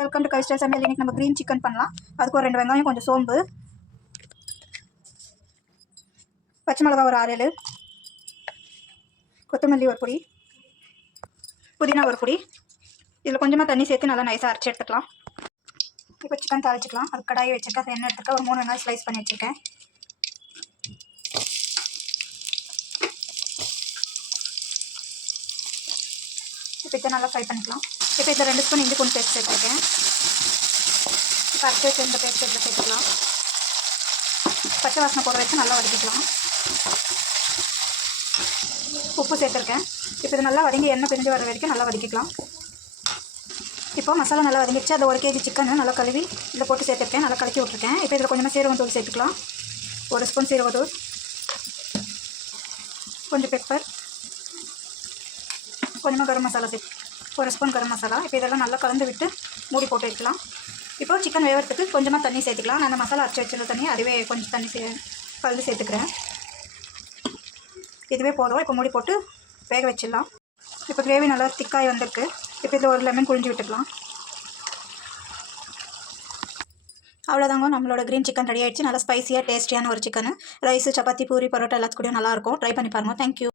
Welcome to கைஸ்டைல் சமையல். இன்றைக்கி நம்ம க்ரீன் சிக்கன் பண்ணலாம். அதுக்கு ஒரு 2 வெங்காயம், கொஞ்சம் சோம்பு, பச்சை மிளகா ஒரு 6-7, கொத்தமல்லி ஒரு பொடி, புதினா ஒரு பொடி. இதில் கொஞ்சமாக தண்ணி சேர்த்து நல்லா நைஸாக அரைச்சி எடுத்துக்கலாம். இப்போ சிக்கன் தாளிச்சிக்கலாம். அது கடாயை வச்சுருக்கேன். எண்ணெய் எடுத்துக்க ஒரு 3 வெங்காயம் ஸ்லைஸ் பண்ணி வச்சுருக்கேன். இப்போ இதை நல்லா ஃப்ரை பண்ணிக்கலாம். இப்போ இதில் 2 ஸ்பூன் இஞ்சி பூண்டு பேஸ்ட் சேர்த்துருக்கேன். இப்போ அரைச்சி வச்சு இந்த பேஸ்ட் இதில் சேர்த்துக்கலாம். பச்சை வாசனை போட வச்சு நல்லா வதக்கிக்கலாம். உப்பு சேர்த்துருக்கேன். இப்போ இது நல்லா வதங்கி எண்ணெய் பிரிஞ்சு வர வரைக்கும் நல்லா வதக்கிக்கலாம். இப்போ மசாலா நல்லா வதங்கிடுச்சு. அதை 1 கேஜி சிக்கன் நல்லா கழுவி இதில் போட்டு சேர்த்துருக்கேன். நல்லா கலக்கி விட்ருக்கேன். இப்போ இதில் கொஞ்சமாக சீரகத்தூள் சேர்த்துக்கலாம். 1 ஸ்பூன் சீரகத்தூள், கொஞ்சம் பெப்பர், கொஞ்சமாக கரம் மசாலா சேர்த்து 1 ஸ்பூன் கரம் மசாலா. இப்போ இதெல்லாம் நல்லா கலந்து விட்டு மூடி போட்டு வைக்கலாம். இப்போ சிக்கன் வேகிறதுக்கு கொஞ்சமாக தண்ணி சேர்த்துக்கலாம். நான் அந்த மசாலா அரைச்சி வச்சுருந்த தண்ணி அதுவே கொஞ்சம் தண்ணி கலந்து சேர்த்துக்கிறேன். இதுவே போதும். இப்போ மூடி போட்டு வேக வச்சிடலாம். இப்போ கிரேவி நல்லா திக்காய் வந்திருக்கு. இப்போ இதில் ஒரு லெமன் புழிஞ்சு விட்டுக்கலாம். அவ்வளோதாங்க, நம்மளோட க்ரீன் சிக்கன் ரெடி ஆகிடுச்சு. நல்லா ஸ்பைசியாக டேஸ்டியான ஒரு சிக்கன். ரைஸு, சப்பாத்தி, பூரி, பரோட்டா எல்லாத்துக்கூடயும் நல்லாயிருக்கும். ட்ரை பண்ணி பாருங்கள். தேங்க்யூ.